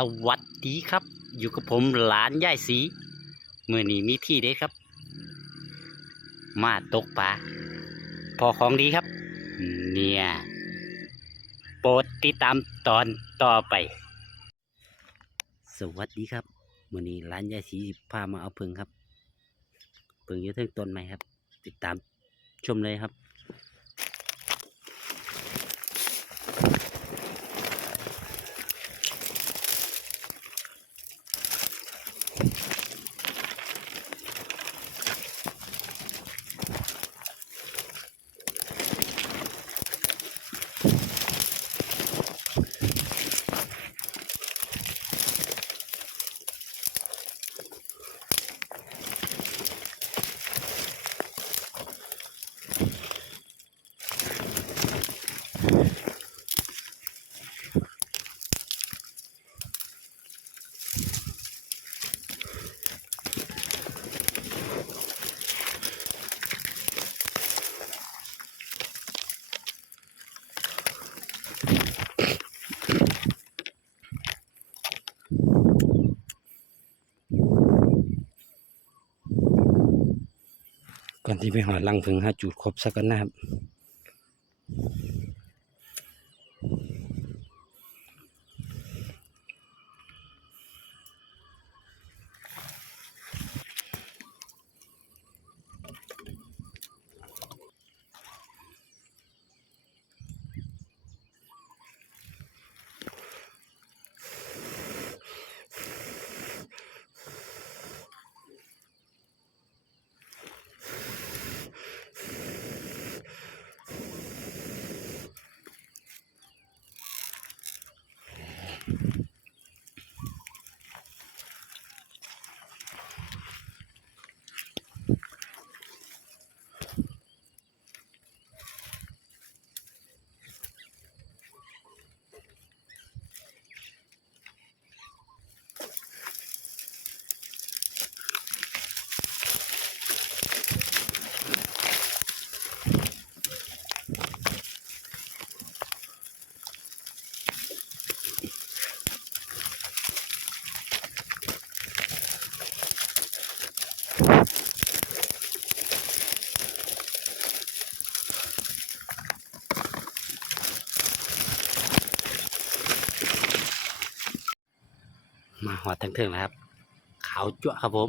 สวัสดีครับ อยู่กับผมหลานย่ายสีเมื่อนี้มีที่เด็ดครับ มาตกปลาพอของดีครับ เนี่ยโปรดติดตามตอนต่อไป สวัสดีครับเมื่อนี้ร้านยายสีพามาเอาเพิงครับ เพิงอยู่เทิงต้นไหมครับ ติดตามชมเลยครับ ก่อนที่ไปหอดลังพึงห้าจุดครบสักกันนะครับ หอดทั้งเทิงนะครับ ขาวจั่วครับผม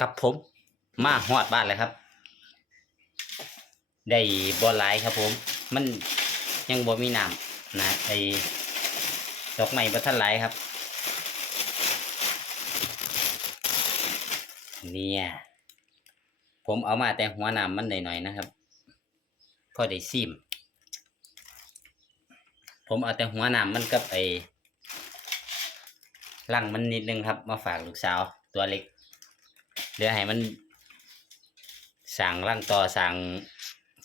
ครับผม มาฮอดบ้านแล้วครับ ได้บ่หลายครับผม มันยังบ่มีน้ำนะไอ้ดอกไม้บ่ทันหลายครับ เนี่ย ผมเอามาแต่หัวน้ำมันหน่อยๆนะครับ พอได้ซิม ผมเอาแต่หัวน้ำมันกับไอ้ลังมันนิดนึงครับ มาฝากลูกสาวตัวเล็ก เดี๋ยวให้มันสั่งร่างต่อสั่ง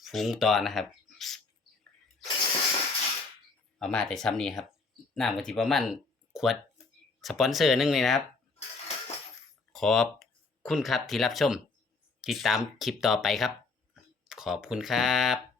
ฟุ้งต่อนะครับ เอามาแต่ซ้ำนี้ครับน้ำกะทิประมาณขวดสปอนเซอร์หนึงเลยนะครับ ขอบคุณครับที่รับชม ติดตามคลิปต่อไปครับ ขอบคุณครับ